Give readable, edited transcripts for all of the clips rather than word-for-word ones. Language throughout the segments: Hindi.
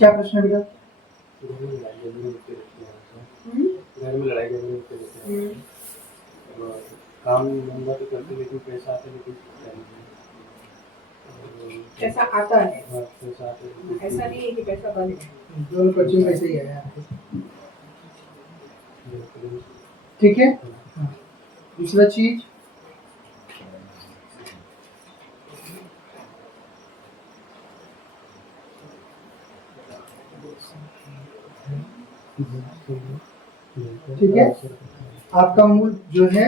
क्या प्रश्न है बेटा? घर में लड़ाई झगड़े होते रहते हैं, हम्म घर में लड़ाई झगड़े होते रहते हैं, और काम धंधा तो करते लेकिन पैसा आता लेकिन टिकता नहीं है। पैसा आता है, हाँ, पैसा आता है, ऐसा नहीं है कि पैसा बंद है, दोनों पर्चे में ऐसे ही आया है। ठीक है। हाँ। दूसरा चीज, ठीक है, आपका मूड जो है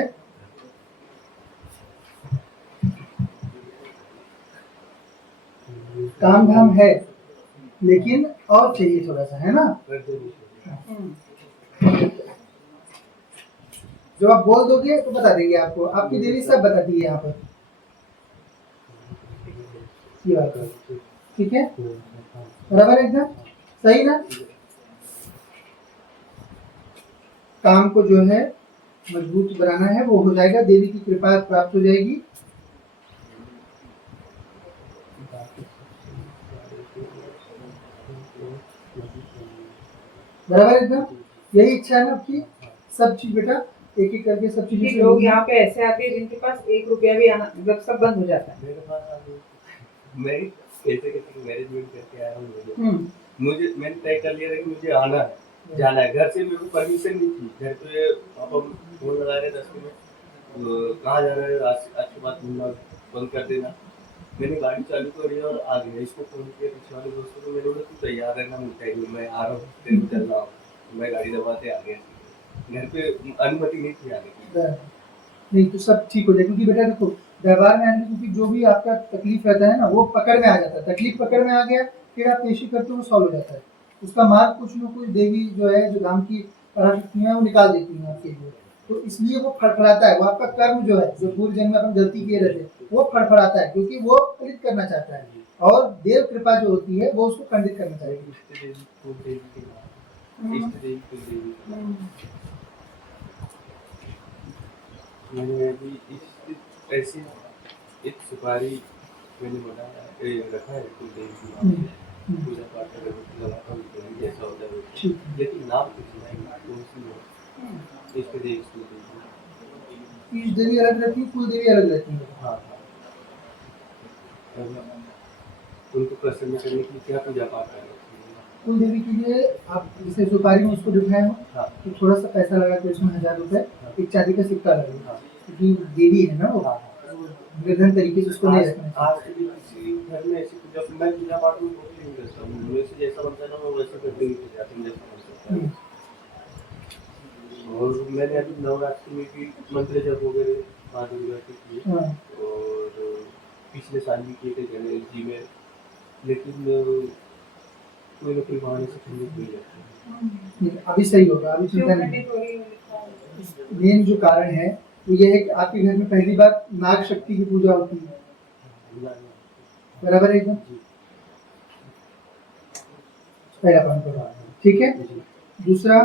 काम धाम है, लेकिन और चाहिए थोड़ा सा, है ना? जब आप बोल दोगे तो बता देंगे आपको, आपकी देवी सब बताती है यहाँ पर। ये बात है, ठीक है, बराबर एकदम सही ना? काम को जो है मजबूत बनाना है, वो हो जाएगा, देवी की कृपा प्राप्त हो जाएगी। बराबर एकदम, यही इच्छा है ना आपकी? सब चीज बेटा एक एक करके सब चीजें। लोग यहाँ पे ऐसे आते हैं जिनके पास 1 रुपया भी आना, मतलब सब बंद हो जाता है। मेरे पास मैं कैसे मैनेजमेंट करके आया हूँ, मुझे मैंने तय कर लिया था कि मुझे आना है, जाना है। घर से मेरे को परमिशन नहीं थी, घर पे पापा फोन लगा रहे 10 मिनट, कहाँ जा रहे हैं, आज के बाद घूमना बंद कर देना। मैंने गाड़ी चालू करी और आ गया, इसको फोन किया पीछे वाले दोस्तों को, मैंने बोला तू तैयार रहना, मैं आ रहा हूँ, तेरे को चल रहा हूँ। मैं गाड़ी दबाते आ गया, घर पे अनुमति नहीं थी आने की। नहीं तो सब ठीक हो जाए, क्योंकि बेटा देखो व्यवहार में आने, क्योंकि जो भी आपका तकलीफ रहता है ना वो पकड़ में आ जाता है, तकलीफ पकड़ में आ गया, फिर आप पेशी करते हो सॉल्व हो जाता है। उसका मार्ग कुछ न कुछ देवी जो है, जो धाम की पराशक्तियां हैं वो निकाल देती हैं आपके लिए, तो इसलिए वो फड़फड़ाता है, वो आपका कर्म जो है, जो पूर्व जन्म में अपन गलती किए रहते हैं वो फड़फड़ाता है, क्योंकि वो खंडित करना चाहता है, और देव कृपा जो होती है वो उसको खंडित करना चाहेगी। मैंने अभी इस ऐसी एक सुपारी मैंने बनाया रखा है कुल देवी पूजा पाठ लगाता हूँ, जैसा होता है, लेकिन नाम कुछ नहीं, कौन सी है इष्ट देवी, इष्ट देवी अलग रहती है, कुल देवी अलग रहती है। हाँ उनको प्रसन्न करने के लिए क्या पूजा पाठ है? कुल देवी के लिए आप जैसे सुपारी में उसको दिखाया हो, हाँ। तो थोड़ा सा पैसा लगा के उसमें 1000 रुपए, एक चांदी का सिक्का लगेगा, क्योंकि देवी है ना वो, निर्धन तरीके से उसको नहीं रखना। आज के किसी घर में ऐसी पूजा, मैं पूजा पाठ में कुछ नहीं करता हूँ, वैसे जैसा बनता है ना मैं वैसे करते हुए जाती हूँ, जैसा बन सकता है। और मैंने अभी नवरात्रि में भी मंत्र जप वगैरह माँ दुर्गा के किए, और पिछले साल भी किए थे गणेश जी में, लेकिन कोई ना कोई बहाने से ठंडी हुई जाती है। अभी सही होगा, अभी चिंता नहीं। मेन जो कारण है वो ये है कि आपके घर में पहली बार नाग शक्ति की पूजा होती है, बराबर है एकदम, पहला पॉइंट, ठीक है। दूसरा,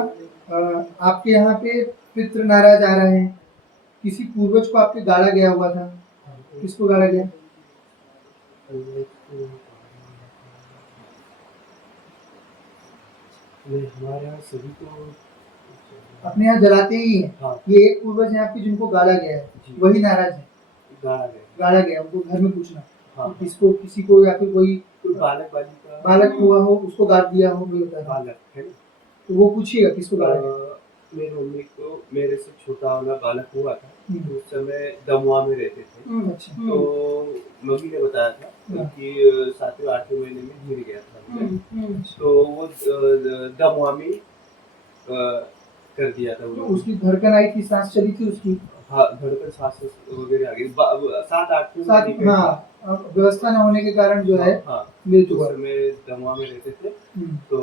आपके यहाँ पे पितृ नाराज आ रहे हैं, किसी पूर्वज को आपके गाड़ा गया हुआ था, किसको गाड़ा गया? हमारे यहाँ सभी को अपने यहाँ जलाते ही हैं। हाँ। ये एक पूर्वज है आपके जिनको गाड़ा गया है, वही नाराज है, गाड़ा गया, उनको घर में पूछना। हाँ। किसको, किसी को, या फिर कोई बालक हुआ हो उसको गाड़ दिया हो, बालक है, तो वो पूछिएगा किसको गाड़ा गया। मेरी मम्मी को मेरे से छोटा वाला बालक हुआ था, उस समय दमुआ में रहते थे। अच्छा। तो मम्मी ने बताया था कि 7वें 8वें महीने में गिर गया था, तो वो दमुआ में कर दिया था। तो उसकी धड़कन आई थी, सांस चली थी उसकी? हाँ, धड़कन सांस वगैरह आ गई, 7-8 हाँ, व्यवस्था न होने के कारण जो है मृत्यु हुआ। में दमुआ में रहते थे, तो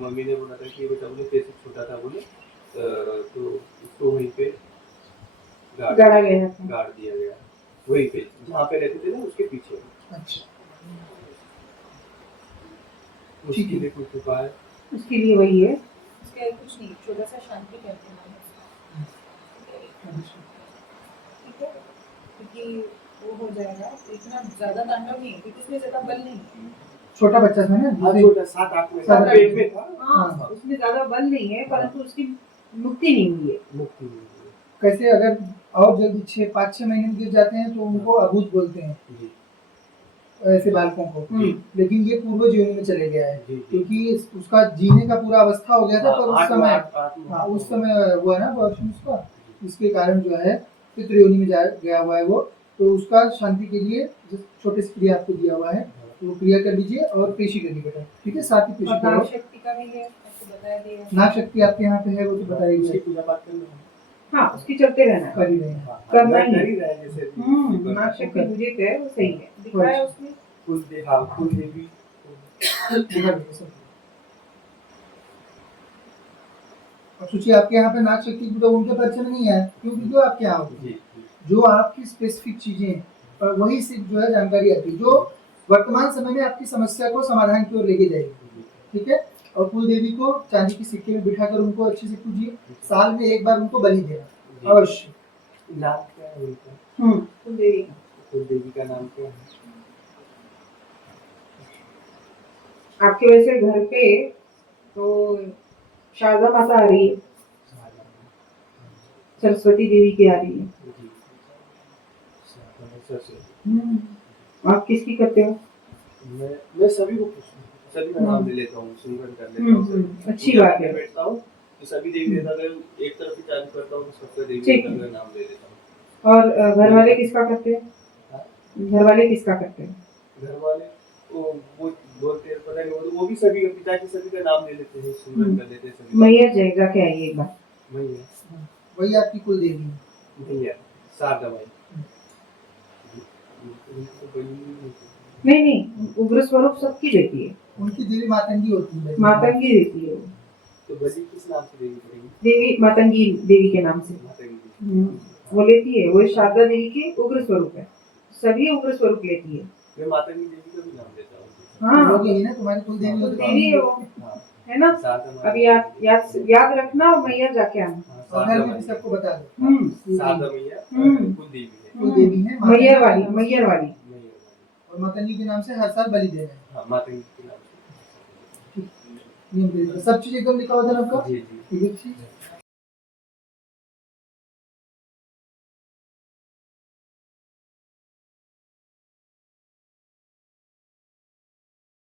मम्मी ने बोला था कि बेटा बोले कैसे छोटा था बोले, तो उसको वहीं पे गाड़ा गया, गाड़ दिया गया, वहीं पे जहाँ पे रहते थे ना उसके पीछे। अच्छा, उसके लिए कुछ उपाय? उसके लिए वही है, उसके कुछ नहीं, छोटा सा शांति करते हैं, ठीक है, क्योंकि वो हो जाएगा, इतना ज्यादा तांडव नहीं है, क्योंकि उसमें ज्यादा बल नहीं है। छोटा बच्चा था ना हाँ छोटा 7-8 महीने सात-आठ पेट में था। हाँ उसमें ज्यादा बल नहीं है परंतु उसकी मुक्ति नहीं हुई है। मुक्ति हुई है। कैसे अगर और जल्दी 6-5-6 महीने में गिर जाते हैं तो उनको अबूझ बोलते हैं जी ऐसे बालकों को। जी लेकिन ये पूर्व जीवन में चले गया है जी जी क्योंकि उसका जीने का पूरा अवस्था हो गया था पर उस समय आठ हाँ उस समय हुआ ना अबॉर्शन उसका, इसके कारण जो है पितृ योनि में गया हुआ है वो। तो उसका शांति के लिए जिस छोटे से क्रिया आपको दिया हुआ है तो वो क्रिया कर लीजिए और पेशी करिए बेटा, ठीक है? साथ ही पेशी और करो। नाग शक्ति का भी है ऐसे बताया दिया है। नाग शक्ति आपके यहाँ पे है वो तो उसकी बताइए, पूजा पाठ करना है। हाँ उसकी चलते रहना है। कर ही रहे हैं। हाँ, करना मैं ही कर ही रहा है जैसे नाग शक्ति पूजित है वो सही है दिखाया उसमें। कुल देवी दिखा दीजिए सब। अब सोचिए आपके यहाँ पे नाग शक्ति तो उनके परिचय में नहीं है क्योंकि जो आपके यहाँ होती जी है जी जो आपकी स्पेसिफिक चीजें हैं और वही सिर्फ जो है जानकारी आती है जो वर्तमान समय में आपकी समस्या को समाधान की ओर लेके जाएगी, ठीक है? और कुल देवी को चांदी की सिक्के में बिठाकर उनको अच्छे से पूजिए, साल में एक बार उनको बलि देना अवश्य। नाम क्या है उनका? कुलदेवी कुल देवी का नाम क्या है? आपके वैसे घर पे तो शारदा माता आ रही है, सरस्वती देवी की आ रही है। जी सरस्वती। आप किसकी करते हो? मैं सभी को पूछता हूँ, सभी का नाम ले लेता हूँ, सिमरन कर लेता हूँ सभी। अच्छी पूजा बात करने है। बैठता हूँ तो सभी देवी देवता का एक तरफ ही चालू करता हूँ तो सबसे देवी ठीक देवता है। का नाम ले लेता हूँ। और घर वाले किसका करते हैं? हाँ? घर वाले किसका करते हैं? घर वाले वो बोलते हैं पता नहीं वो भी सभी का पिता की सभी का नाम ले लेते हैं, सिमरन कर लेते हैं सभी। मैया जय जाके आइए एक बार। मैया वही आपकी कुल देवी है। मैया शारदा माई। नहीं नहीं उग्र स्वरूप सबकी देती है, उनकी देवी मातंगी होती है। मातंगी देती है वो। तो बलि किस नाम से देवी पड़ेगी? देवी मातंगी देवी के नाम से माता वो लेती है, वो शारदा देवी के उग्र स्वरूप है, सभी उग्र स्वरूप लेती है। मैं माता की देवी का भी नाम लेता हूँ। हाँ लोग यही ना तुम्हारी कुल देवी होती देवी है वो, हाँ है ना? शारदा माई। अब याद रखना और मैया जाके आना। हाँ, और शारदा घर में माई। भी सबको बता दो शारदा मैया हम्म। कुल देवी है। कुल देवी है मैयर वाली मातंगी मैयर वाली। मैया। और मातंगी के नाम से हर साल बलि देना है। हाँ माता के नाम से। नियम दे दो। सब चीज एकदम लिखा हुआ था ना आपका? जी जी ठीक है।